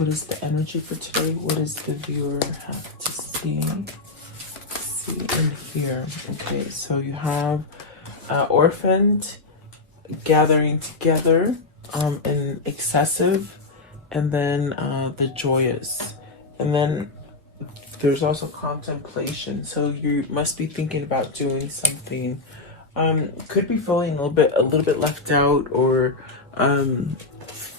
what is the energy for today? What does the viewer have to see? Let's see in here. Okay, so you have orphaned, gathering together, and excessive, and then the joyous, and then there's also contemplation. So you must be thinking about doing something. Could be feeling a little bit left out, or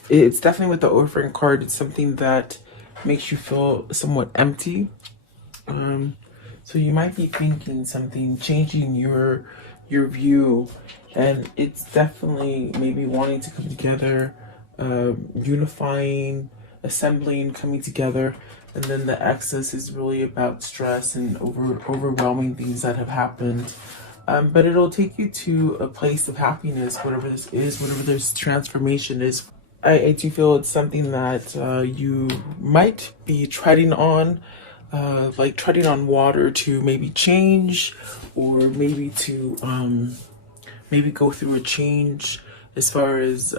it's definitely with the orphan card. It's something that makes you feel somewhat empty. So you might be thinking something, changing your view, and it's definitely maybe wanting to come together, unifying, assembling, coming together. And then the excess is really about stress and overwhelming things that have happened. But it'll take you to a place of happiness, whatever this is, whatever this transformation is. I do feel it's something that you might be treading on, like treading on water to maybe change, or maybe to maybe go through a change as far as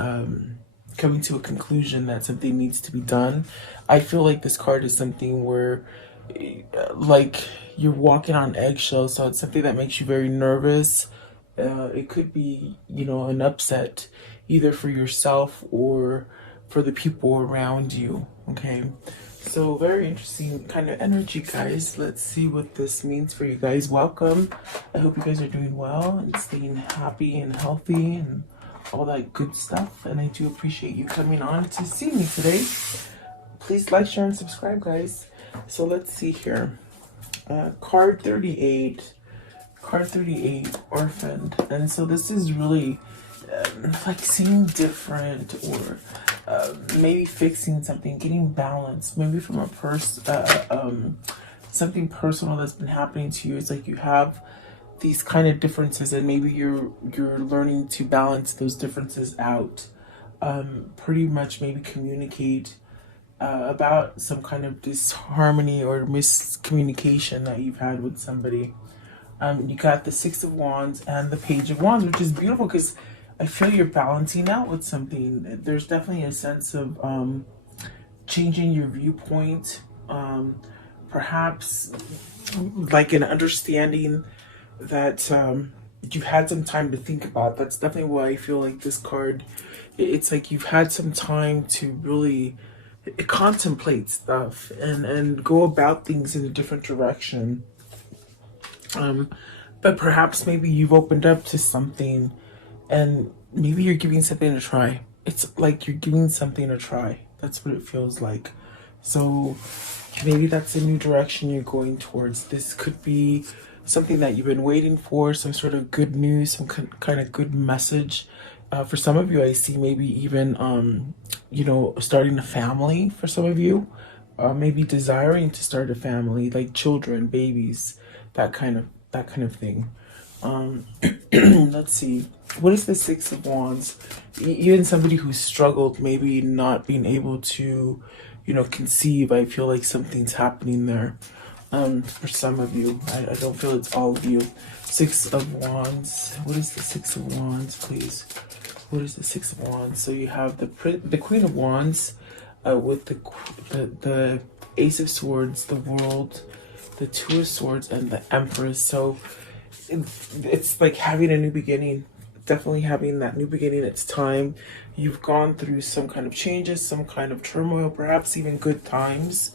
coming to a conclusion that something needs to be done. I feel like this card is something where like you're walking on eggshells, so it's something that makes you very nervous. It could be, you know, an upset either for yourself or for the people around you. Okay, so very interesting kind of energy, guys. Let's see what this means for you guys. Welcome. I hope you guys are doing well and staying happy and healthy and all that good stuff. And I do appreciate you coming on to see me today. Please like, share, and subscribe, guys. So let's see here. Card 38. Card 38, orphaned. And so this is really like seeing different, or maybe fixing something, getting balance, maybe from a something personal that's been happening to you. It's like you have these kind of differences, and maybe you're learning to balance those differences out. Pretty much maybe communicate about some kind of disharmony or miscommunication that you've had with somebody. You got the Six of Wands and the Page of Wands, which is beautiful because I feel you're balancing out with something. There's definitely a sense of changing your viewpoint, perhaps like an understanding that you had some time to think about. That's definitely why I feel like this card, it's like you've had some time to really contemplate stuff and go about things in a different direction. But perhaps maybe you've opened up to something, and maybe you're giving something a try. It's like you're giving something a try. That's what it feels like. So maybe that's a new direction you're going towards. This could be something that you've been waiting for, some sort of good news, some kind of good message. For some of you, I see maybe even, you know, starting a family for some of you. Maybe desiring to start a family, like children, babies, that kind of thing. Let's see. What is the Six of Wands? Even somebody who's struggled, maybe not being able to, you know, conceive. I feel like something's happening there. For some of you, I don't feel it's all of you. Six of Wands. What is the Six of Wands, please? What is the Six of Wands? So you have the Queen of Wands, with the Ace of Swords, the World, the Two of Swords, and the Empress. So it's like having a new beginning. Definitely having that new beginning. It's time. You've gone through some kind of changes, some kind of turmoil, perhaps even good times.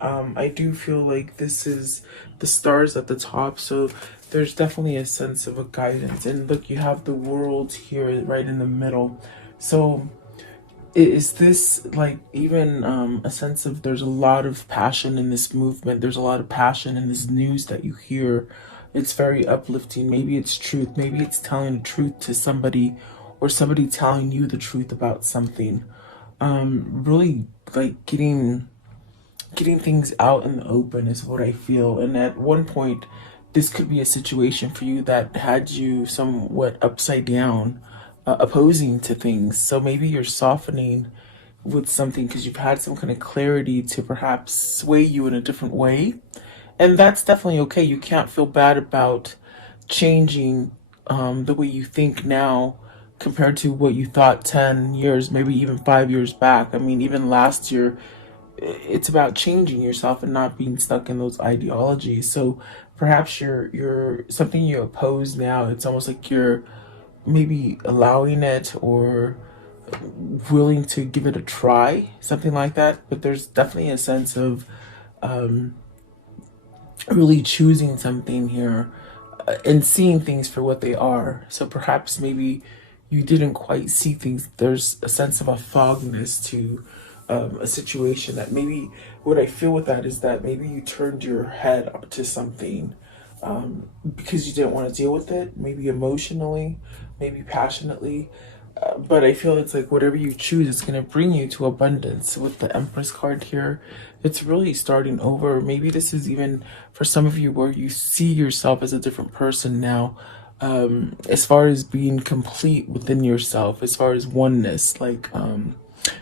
I do feel like this is the stars at the top, so there's definitely a sense of a guidance. And look, you have the World here right in the middle. So is this like even a sense of there's a lot of passion in this movement, there's a lot of passion in this news that you hear. It's very uplifting. Maybe it's truth, maybe it's telling the truth to somebody, or somebody telling you the truth about something. Really like getting things out in the open is what I feel. And at one point, this could be a situation for you that had you somewhat upside down, opposing to things. So maybe you're softening with something because you've had some kind of clarity to perhaps sway you in a different way. And that's definitely okay. You can't feel bad about changing the way you think now compared to what you thought 10 years, maybe even 5 years back. I mean, even last year, it's about changing yourself and not being stuck in those ideologies. So perhaps you're something you oppose now. It's almost like you're maybe allowing it or willing to give it a try, something like that. But there's definitely a sense of really choosing something here and seeing things for what they are. So perhaps maybe you didn't quite see things. There's a sense of a fogness to a situation that maybe what I feel with that is that maybe you turned your head up to something because you didn't want to deal with it, maybe emotionally, maybe passionately. But I feel it's like whatever you choose, it's going to bring you to abundance. With the Empress card here, it's really starting over. Maybe this is even for some of you where you see yourself as a different person now, as far as being complete within yourself, as far as oneness, like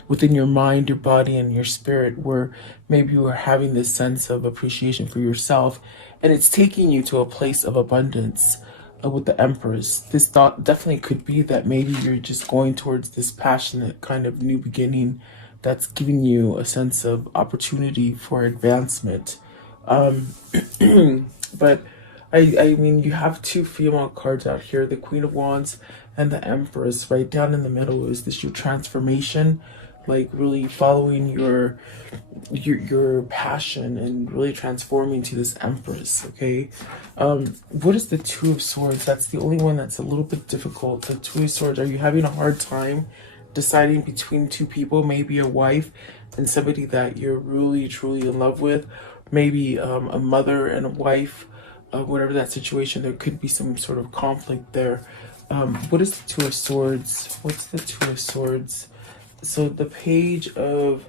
within your mind, your body, and your spirit, where maybe you are having this sense of appreciation for yourself, and it's taking you to a place of abundance with the Empress. This thought definitely could be that maybe you're just going towards this passionate kind of new beginning that's giving you a sense of opportunity for advancement. Um, but I mean, you have two female cards out here, the Queen of Wands and the Empress. Right down in the middle is this your transformation, like really following your passion and really transforming to this Empress. Okay, what is the Two of Swords? That's the only one that's a little bit difficult. The Two of Swords, are you having a hard time deciding between two people, maybe a wife and somebody that you're really truly in love with, maybe a mother and a wife, whatever that situation, there could be some sort of conflict there. What is the Two of Swords? What's the Two of Swords? So the Page of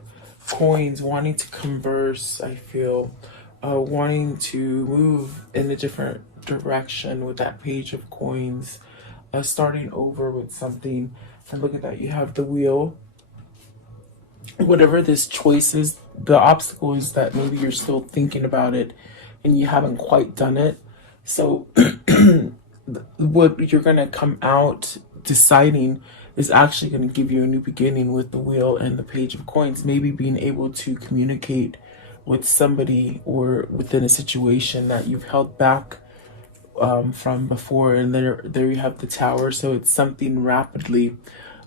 Coins, wanting to converse, I feel, wanting to move in a different direction with that Page of Coins, starting over with something. And look at that, you have the Wheel. Whatever this choice is, the obstacle is that maybe you're still thinking about it and you haven't quite done it. So what you're going to come out deciding is actually going to give you a new beginning with the Wheel and the Page of Coins. Maybe being able to communicate with somebody or within a situation that you've held back from before. And there you have the Tower. So it's something rapidly,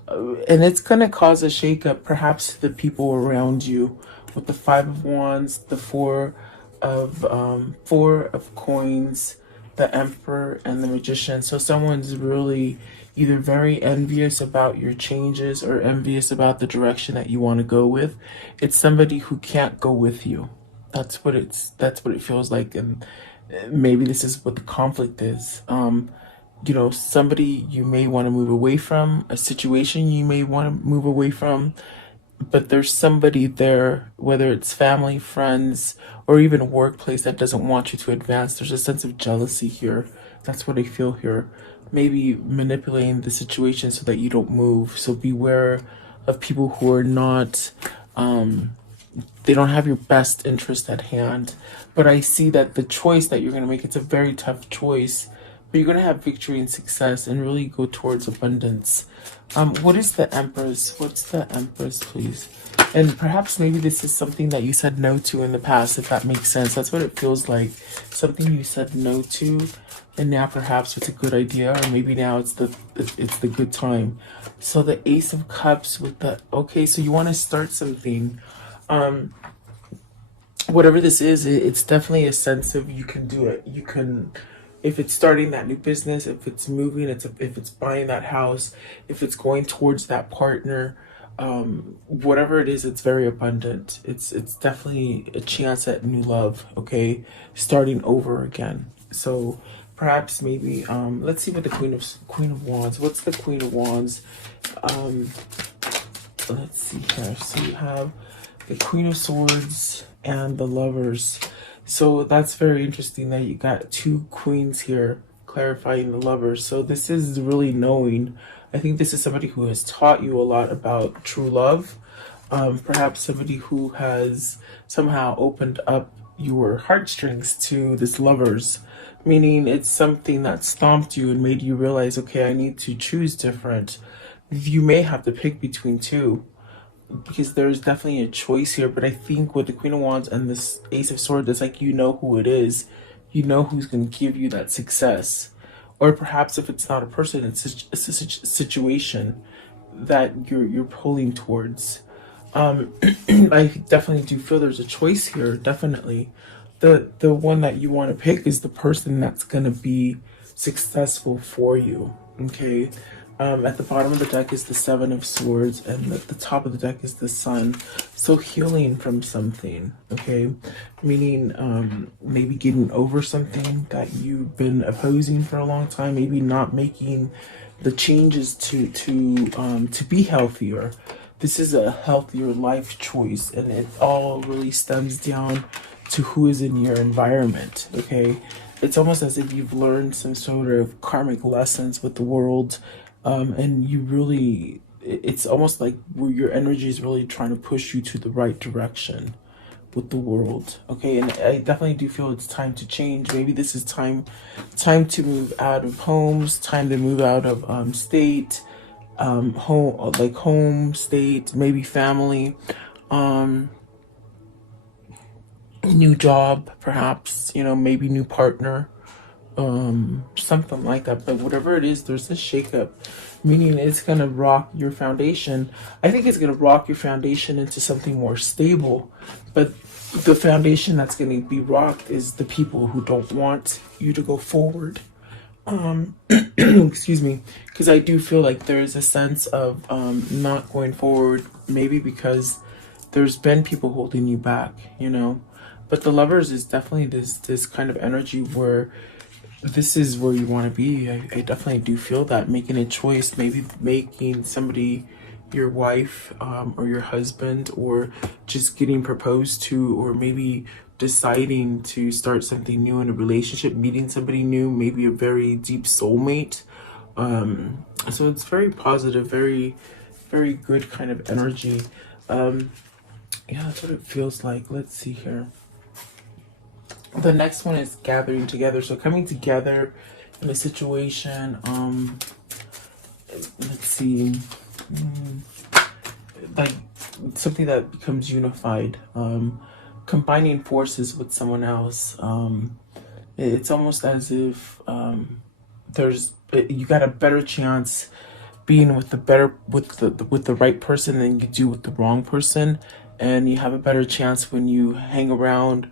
and it's going to cause a shakeup, perhaps to the people around you. With the Five of Wands, the Four of Coins, the Emperor, and the Magician. So someone's really either very envious about your changes or envious about the direction that you want to go with. It's somebody who can't go with you. That's what it feels like. And maybe this is what the conflict is. Somebody you may want to move away from, a situation you may want to move away from, but there's somebody there, whether it's family, friends, or even a workplace, that doesn't want you to advance. There's a sense of jealousy here. That's what I feel here. Maybe manipulating the situation so that you don't move. So beware of people who are not, they don't have your best interest at hand. But I see that the choice that you're going to make, it's a very tough choice, but you're going to have victory and success and really go towards abundance. What is the Empress? What's the Empress, please? And perhaps maybe this is something that you said no to in the past, if that makes sense. That's what it feels like. Something you said no to, and now perhaps it's a good idea, or maybe now it's the good time. So the Ace of Cups with the, okay, so you want to start something. Whatever this is, it's definitely a sense of you can do it. You can, if it's starting that new business, if it's moving, if it's buying that house, if it's going towards that partner, whatever it is, it's very abundant. It's definitely a chance at new love. Okay, starting over again. So perhaps maybe let's see what the Queen of Wands. What's the Queen of Wands? Let's see here. So you have the Queen of Swords and the Lovers. So that's very interesting that you got two queens here clarifying the Lovers. So this is really knowing. I think this is somebody who has taught you a lot about true love. Perhaps somebody who has somehow opened up your heartstrings to this Lovers, meaning it's something that stomped you and made you realize, okay, I need to choose different. You may have to pick between two. because there's definitely a choice here. But I think with the Queen of Wands and this Ace of Swords, it's like you know who it is. You know who's going to give you that success. Or perhaps if it's not a person, it's a situation that you're pulling towards. I definitely do feel there's a choice here. Definitely, the one that you want to pick is the person that's gonna be successful for you. Okay. At the bottom of the deck is the Seven of Swords, and at the top of the deck is the Sun. So healing from something, okay? Meaning maybe getting over something that you've been opposing for a long time, maybe not making the changes to be healthier. This is a healthier life choice, and it all really stems down to who is in your environment, okay? It's almost as if you've learned some sort of karmic lessons with the world, and you really, it's almost like where your energy is really trying to push you to the right direction with the world, okay? And I definitely do feel it's time to change. Maybe this is time to move out of homes, time to move out of state, home state, maybe family, new job, perhaps, you know, maybe new partner, something like that. But whatever it is, there's this shakeup, meaning it's gonna rock your foundation. I think it's gonna rock your foundation into something more stable, but the foundation that's gonna be rocked is the people who don't want you to go forward. Excuse me, because I do feel like there is a sense of not going forward, maybe because there's been people holding you back, you know. But the Lovers is definitely this kind of energy where this is where you want to be. I definitely do feel that, making a choice, maybe making somebody your wife, or your husband, or just getting proposed to, or maybe deciding to start something new in a relationship, meeting somebody new, maybe a very deep soulmate. So it's very positive, very, very good kind of energy. Yeah, that's what it feels like. Let's see here. The next one is gathering together. So coming together in a situation, let's see, like something that becomes unified, combining forces with someone else. It's almost as if you got a better chance being with the right person than you do with the wrong person, and you have a better chance when you hang around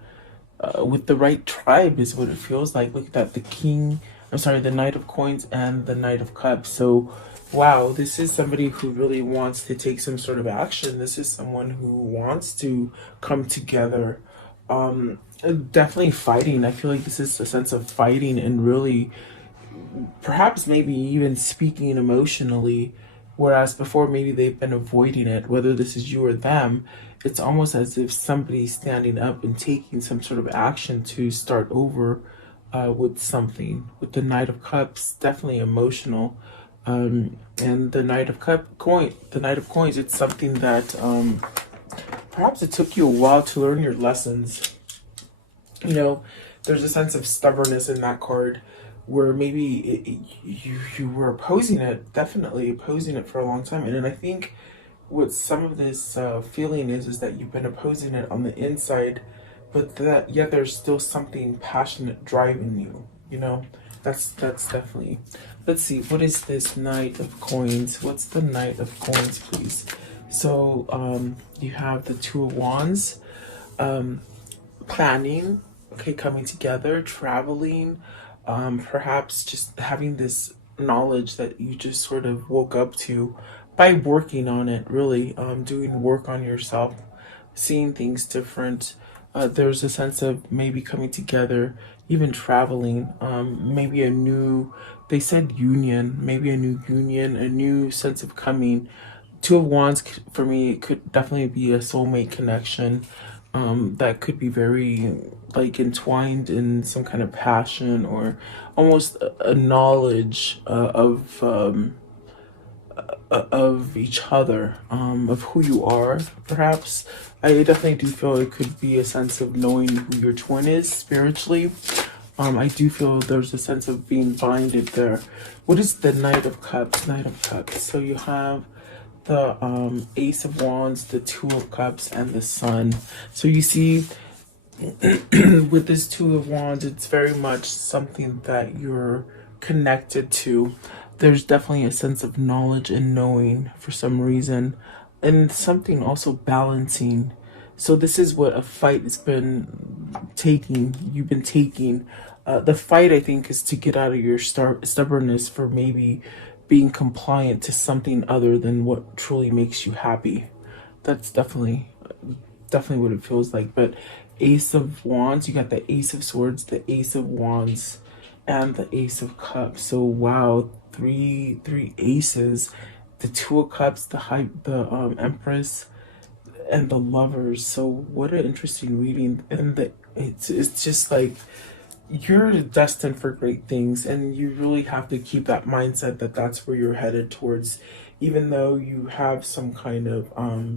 with the right tribe, is what it feels like. Look at that, the Knight of Coins and the Knight of Cups. So wow, this is somebody who really wants to take some sort of action. This is someone who wants to come together. Definitely fighting. I feel like this is a sense of fighting and really perhaps maybe even speaking emotionally, whereas before maybe they've been avoiding it. Whether this is you or them, it's almost as if somebody's standing up and taking some sort of action to start over with something. With the Knight of Cups, definitely emotional, and the Knight of Coins, it's something that perhaps it took you a while to learn your lessons. You know, there's a sense of stubbornness in that card, where maybe you were opposing it, definitely opposing it for a long time. And then I think what some of this feeling is that you've been opposing it on the inside, but that yet there's still something passionate driving you, you know. That's definitely. Let's see, what is this Knight of Coins? What's the Knight of Coins, please? So you have the Two of Wands, planning, okay, coming together, traveling, perhaps just having this knowledge that you just sort of woke up to by working on it, really, doing work on yourself, seeing things different. There's a sense of maybe coming together, even traveling, maybe they said union, maybe a new union, a new sense of coming. Two of Wands for me could definitely be a soulmate connection, that could be very like entwined in some kind of passion, or almost a knowledge of each other, of who you are, perhaps. I definitely do feel it could be a sense of knowing who your twin is spiritually. I do feel there's a sense of being binded there. What is the Knight of Cups? Knight of Cups. So you have the Ace of Wands, the Two of Cups, and the Sun. So you see, with this Two of Wands, it's very much something that you're connected to. There's definitely a sense of knowledge and knowing for some reason, and something also balancing. So this is what a fight has been taking. You've been taking. The fight, I think, is to get out of your stubbornness for maybe being compliant to something other than what truly makes you happy. That's definitely what it feels like. But Ace of Wands, you got the Ace of Swords, the Ace of Wands, and the Ace of Cups. So wow, three aces. The Two of Cups, the Empress, and the Lovers. So what an interesting reading. And it's just like, you're destined for great things, and you really have to keep that mindset that that's where you're headed towards, even though you have some kind of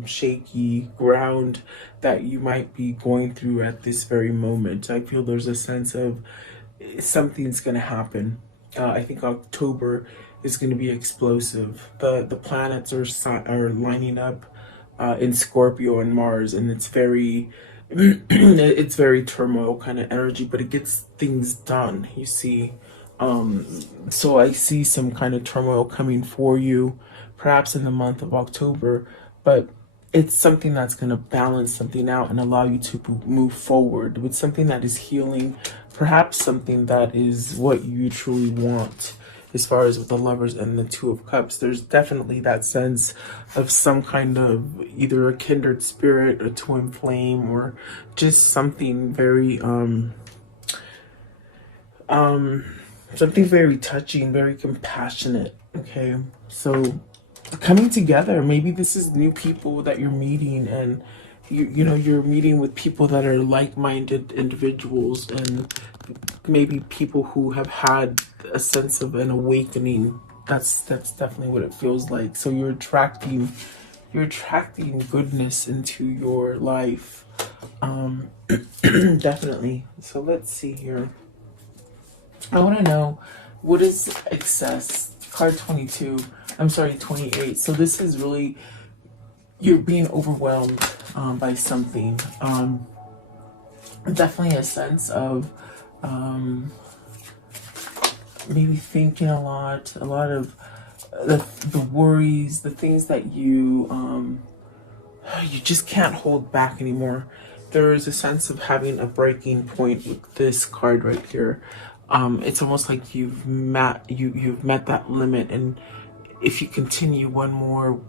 shaky ground that you might be going through at this very moment. I feel there's a sense of something's going to happen. I think October is going to be explosive. The planets are lining up in Scorpio and Mars, and it's very it's very turmoil kind of energy, but it gets things done, you see. So I see some kind of turmoil coming for you, perhaps in the month of October, but it's something that's going to balance something out and allow you to move forward with something that is healing, perhaps something that is what you truly want. As far as with the Lovers and the Two of Cups, there's definitely that sense of some kind of either a kindred spirit, a twin flame, or just something very something very touching, very compassionate. Okay, so coming together, maybe this is new people that you're meeting, and you know, you're meeting with people that are like-minded individuals, and maybe people who have had a sense of an awakening. That's definitely what it feels like. So you're attracting goodness into your life. Definitely. So let's see here. I want to know, what is excess? Card 22. I'm sorry, 28. So this is really, you're being overwhelmed by something. Definitely a sense of maybe thinking a lot of the worries, the things that you just can't hold back anymore. There is a sense of having a breaking point with this card right here. It's almost like you've met that limit, and if you continue one more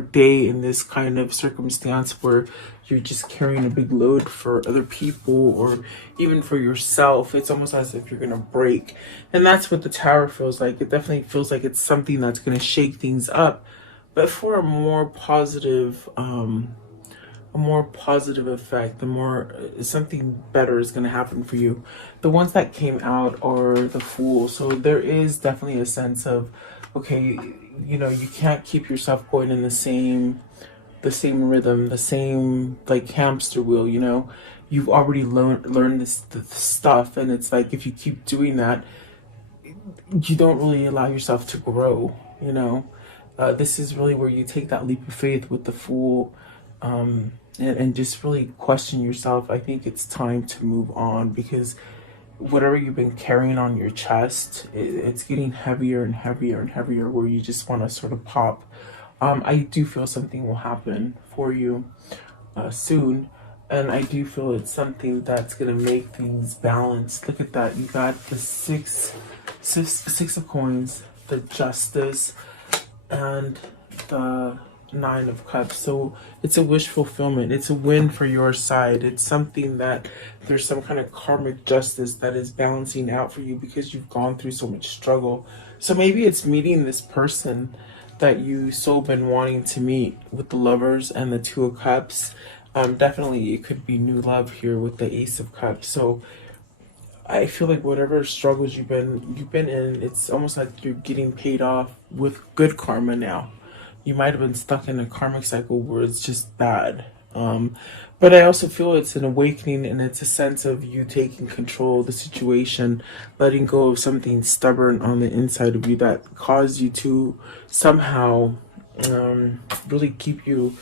day in this kind of circumstance where you're just carrying a big load for other people or even for yourself, it's almost as if you're gonna break. And that's what the Tower feels like. It definitely feels like it's something that's gonna shake things up, but for a more positive effect, the more something better is going to happen for you. The ones that came out are the Fool. So there is definitely a sense of, okay, you know, you can't keep yourself going in the same rhythm, the same like hamster wheel. You know, you've already learned this stuff, and it's like if you keep doing that, you don't really allow yourself to grow. You know, this is really where you take that leap of faith with the Fool. And just really question yourself. I think it's time to move on, because whatever you've been carrying on your chest, it's getting heavier and heavier and heavier, where you just want to sort of pop. I do feel something will happen for you soon, and I do feel it's something that's going to make things balanced. Look at that. You got the six of coins, the Justice, and the Nine of Cups. So it's a wish fulfillment. It's a win for your side. It's something that there's some kind of karmic justice that is balancing out for you because you've gone through so much struggle. So maybe it's meeting this person that you so been wanting to meet with the Lovers and the Two of Cups. Definitely it could be new love here with the Ace of Cups. So I feel like whatever struggles you've been in, it's almost like you're getting paid off with good karma now. You might have been stuck in a karmic cycle where it's just bad. But I also feel it's an awakening, and it's a sense of you taking control of the situation, letting go of something stubborn on the inside of you that caused you to somehow really keep you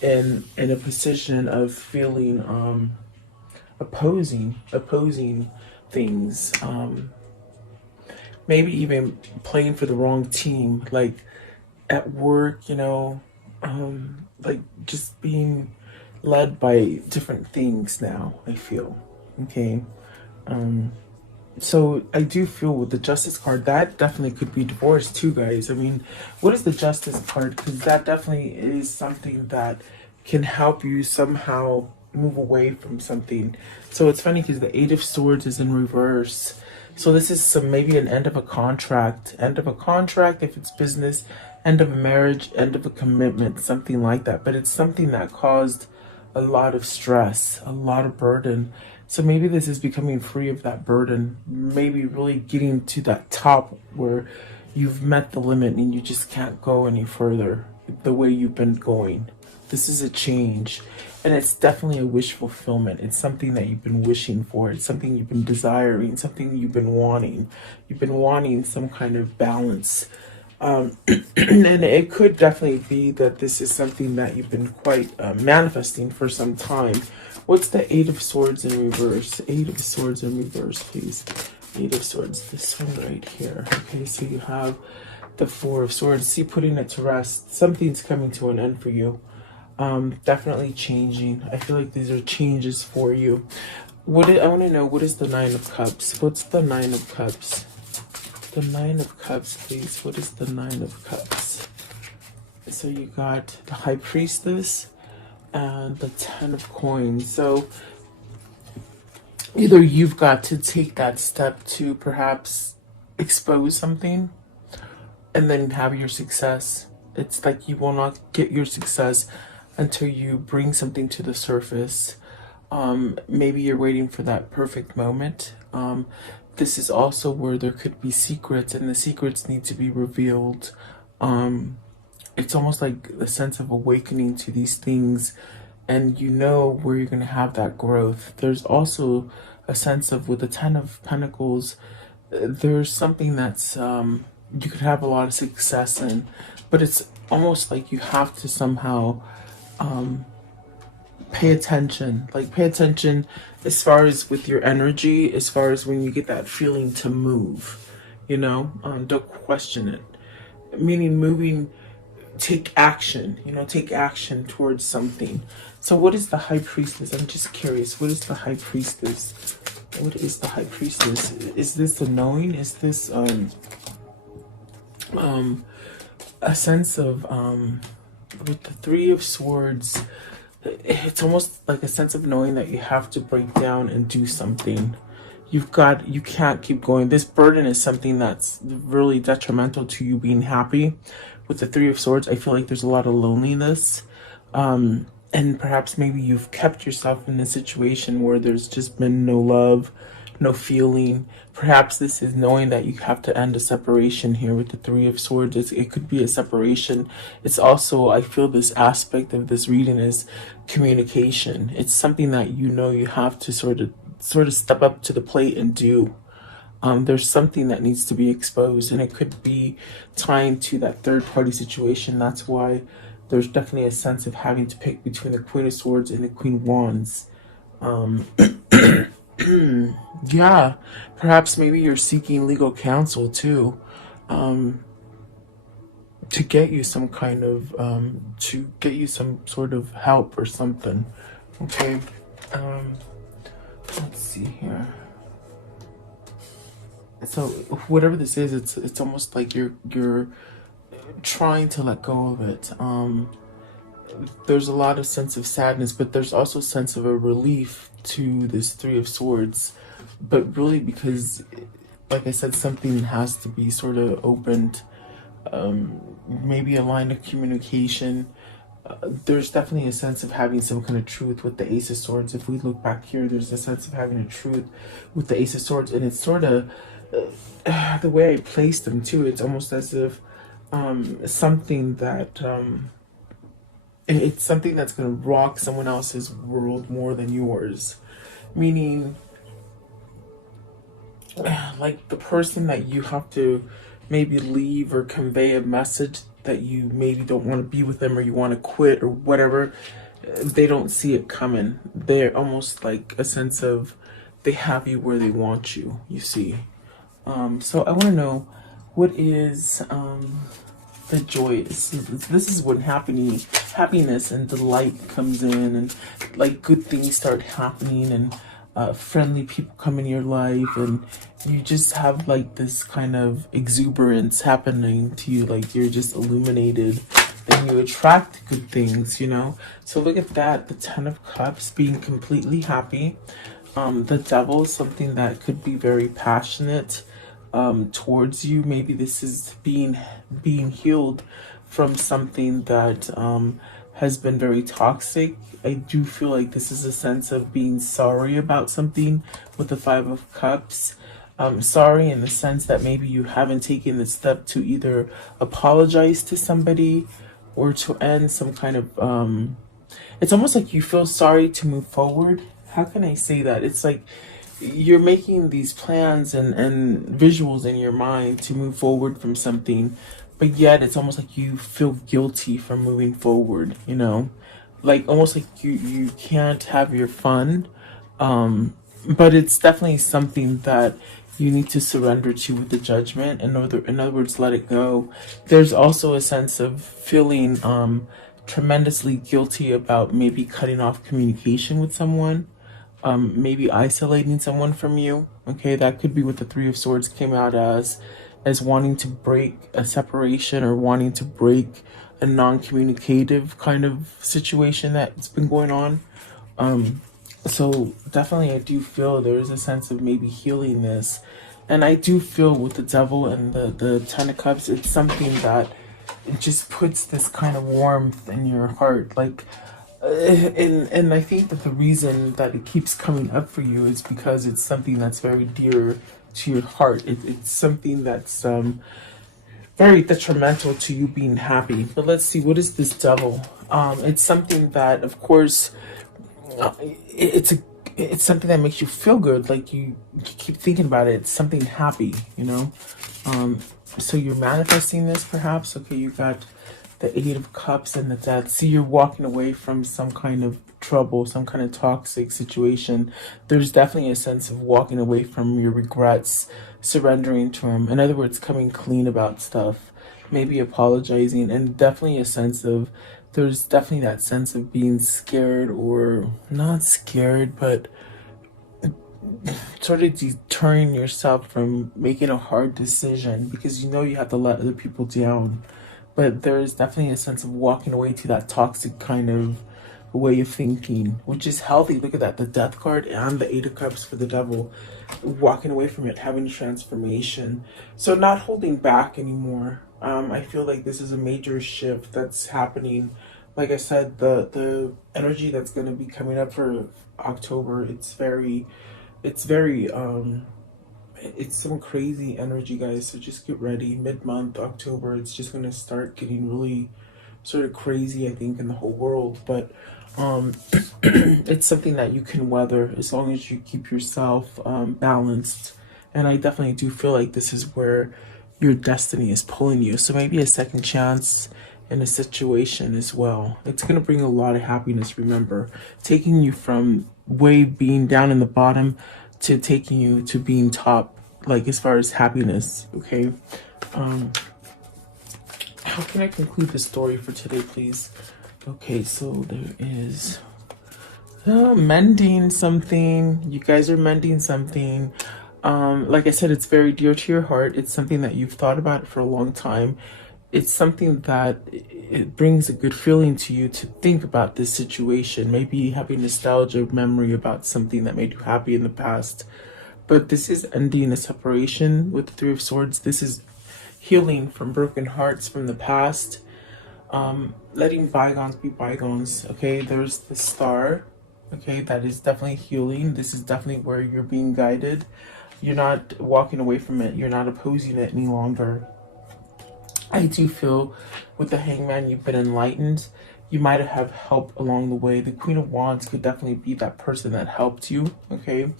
in a position of feeling opposing things. Maybe even playing for the wrong team, like at work, like just being led by different things now, I feel. Okay. So I do feel with the justice card, that definitely could be divorce too, guys. I mean, what is the justice card? Because that definitely is something that can help you somehow move away from something. So it's funny because the Eight of Swords is in reverse. So this is some maybe an end of a contract if it's business, end of a marriage, end of a commitment, something like that. But it's something that caused a lot of stress, a lot of burden. So maybe this is becoming free of that burden, maybe really getting to that top where you've met the limit and you just can't go any further the way you've been going. This is a change. And it's definitely a wish fulfillment. It's something that you've been wishing for. It's something you've been desiring, something you've been wanting. You've been wanting some kind of balance. And it could definitely be that this is something that you've been quite manifesting for some time. What's the Eight of Swords in reverse? Eight of Swords in reverse, please. Eight of Swords, this one right here. Okay, so you have the Four of Swords. See, putting it to rest. Something's coming to an end for you. Definitely changing. I feel like these are changes for you. I want to know, what is the Nine of Cups? What's the Nine of Cups? The Nine of Cups, please. What is the Nine of Cups? So you got the High Priestess and the Ten of Coins. So either you've got to take that step to perhaps expose something and then have your success. It's like you will not get your success until you bring something to the surface. Maybe you're waiting for that perfect moment. This is also where there could be secrets, and the secrets need to be revealed. It's almost like a sense of awakening to these things, and you know where you're going to have that growth. There's also a sense of, with the Ten of Pentacles, there's something that's you could have a lot of success in, but it's almost like you have to somehow pay attention. Like, pay attention as far as with your energy, as far as when you get that feeling to move, don't question it. Meaning moving, take action, take action towards something. So what is the High Priestess? I'm just curious. What is the High Priestess? What is the High Priestess? Is this a knowing? Is this a sense of with the Three of Swords, it's almost like a sense of knowing that you have to break down and do something. You can't keep going. This burden is something that's really detrimental to you being happy. With the Three of Swords, I feel like there's a lot of loneliness. And perhaps maybe you've kept yourself in a situation where there's just been no love, no feeling. Perhaps this is knowing that you have to end a separation here with the Three of Swords. It could be a separation. It's also, I feel this aspect of this reading is communication. It's something that you have to sort of step up to the plate and do. There's something that needs to be exposed, and it could be tying to that third party situation. That's why there's definitely a sense of having to pick between the Queen of Swords and the Queen of Wands. Yeah, perhaps maybe you're seeking legal counsel too, to get you some kind of, to get you some sort of help or something. Okay, let's see here. So whatever this is, it's almost like you're trying to let go of it. There's a lot of sense of sadness, but there's also a sense of a relief to this Three of Swords. But really, because, like I said, something has to be sort of opened. Maybe a line of communication. There's definitely a sense of having some kind of truth with the Ace of Swords. If we look back here, there's a sense of having a truth with the Ace of Swords, and it's sort of the way I placed them too. It's almost as if something that and it's something that's going to rock someone else's world more than yours. Meaning, like the person that you have to maybe leave or convey a message that you maybe don't want to be with them, or you want to quit or whatever, they don't see it coming. They're almost like a sense of they have you where they want you, you see. So I want to know, what is the joy? This is when happiness and delight comes in, and like good things start happening, and friendly people come in your life, and you just have like this kind of exuberance happening to you, like you're just illuminated, and you attract good things, you know. So look at that, the Ten of Cups, being completely happy. The Devil is something that could be very passionate towards you. Maybe this is being healed from something that has been very toxic. I do feel like this is a sense of being sorry about something with the Five of Cups. Sorry in the sense that maybe you haven't taken the step to either apologize to somebody or to end some kind of it's almost like you feel sorry to move forward. How can I say that? It's like you're making these plans and visuals in your mind to move forward from something, but yet it's almost like you feel guilty for moving forward, you know? Like almost like you can't have your fun. But it's definitely something that you need to surrender to with the Judgment. In other words, let it go. There's also a sense of feeling tremendously guilty about maybe cutting off communication with someone, maybe isolating someone from you. Okay, that could be what the Three of Swords came out as wanting to break a separation, or wanting to break a non-communicative kind of situation that's been going on. So definitely I do feel there is a sense of maybe healing this. And I do feel with the Devil and the Ten of Cups, it's something that it just puts this kind of warmth in your heart. Like, and I think that the reason that it keeps coming up for you is because it's something that's very dear to your heart. It's something that's very detrimental to you being happy. But let's see, what is this Devil? It's something that, of course, it's something that makes you feel good. Like you keep thinking about it. It's something happy, you know. So you're manifesting this, perhaps. Okay, you got the Eight of Cups and the Death. See, you're walking away from some kind of trouble, some kind of toxic situation. There's definitely a sense of walking away from your regrets, surrendering to them. In other words, coming clean about stuff, maybe apologizing, and definitely a sense of, there's definitely that sense of being scared, or not scared, but sort of deterring yourself from making a hard decision because you know you have to let other people down. But there's definitely a sense of walking away to that toxic kind of way of thinking, which is healthy. Look at that, the Death card and the Eight of Cups for the Devil. Walking away from it, having transformation. So not holding back anymore. I feel like this is a major shift that's happening. Like I said, the energy that's going to be coming up for October, it's some crazy energy, guys. So just get ready. Mid-month October, it's just going to start getting really sort of crazy, I think, in the whole world. But it's something that you can weather as long as you keep yourself balanced. And I definitely do feel like this is where your destiny is pulling you. So maybe a second chance in a situation as well. It's going to bring a lot of happiness, remember. Taking you from being down in the bottom to taking you to being top, like as far as happiness, okay? How can I conclude the story for today, please? Okay, so there is mending something. You guys are mending something. Like I said, it's very dear to your heart. It's something that you've thought about for a long time. It's something that it brings a good feeling to you to think about this situation. Maybe having nostalgia memory about something that made you happy in the past. But this is ending a separation with the Three of Swords. This is healing from broken hearts from the past. Letting bygones be bygones. Okay, there's the Star. Okay, that is definitely healing. This is definitely where you're being guided. You're not walking away from it. You're not opposing it any longer. I do feel with the Hangman, you've been enlightened. You might have help along the way. The Queen of Wands could definitely be that person that helped you, okay?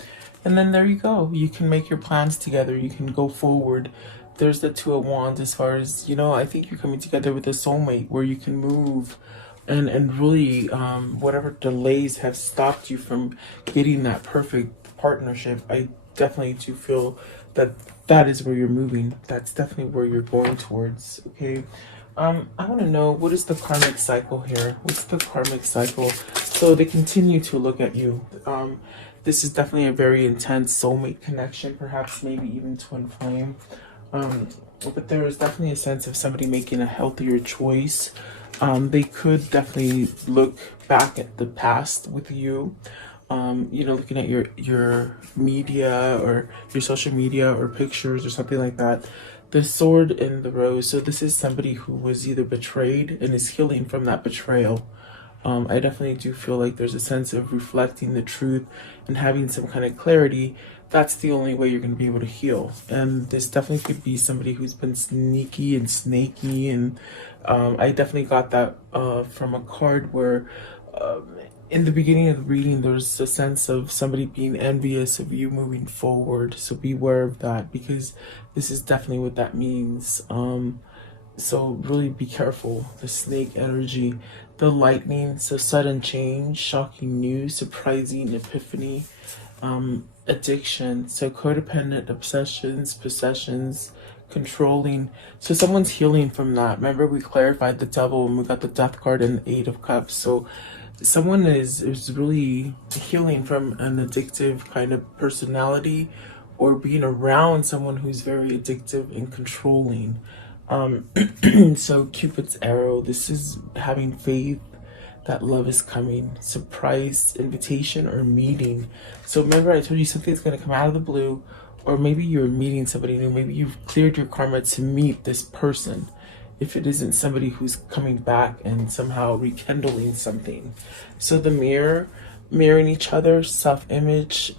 And then there you go. You can make your plans together. You can go forward. there's the Two of Wands as far as, you know, I think you're coming together with a soulmate where you can move and really whatever delays have stopped you from getting that perfect partnership. I definitely do feel that that is where you're moving. That's definitely where you're going towards. Okay. I want to know, what is the karmic cycle here? What's the karmic cycle? So they continue to look at you. This is definitely a very intense soulmate connection, perhaps maybe even twin flame. But there is definitely a sense of somebody making a healthier choice. They could definitely look back at the past with you. You know, looking at your media or your social media or pictures or something like that. The sword and the rose. So this is somebody who was either betrayed and is healing from that betrayal. I definitely do feel like there's a sense of reflecting the truth and having some kind of clarity. That's the only way you're going to be able to heal. And this definitely could be somebody who's been sneaky and snaky. And I definitely got that from a card where in the beginning of the reading, there's a sense of somebody being envious of you moving forward. So beware of that, because this is definitely what that means. So really be careful. The snake energy, the lightning, so sudden change, shocking news, surprising epiphany, addiction, so codependent obsessions, possessions, controlling. So someone's healing from that. Remember, we clarified the devil when we got the death card and the Eight of Cups. So someone is really healing from an addictive kind of personality, or being around someone who's very addictive and controlling. So Cupid's arrow, this is having faith that love is coming, surprise invitation or meeting. So remember, I told you something's going to come out of the blue, or maybe you're meeting somebody new. Maybe you've cleared your karma to meet this person, if it isn't somebody who's coming back and somehow rekindling something. So the mirror, mirroring each other, self-image,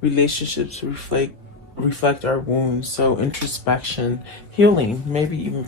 relationships reflect our wounds. So introspection, healing, maybe even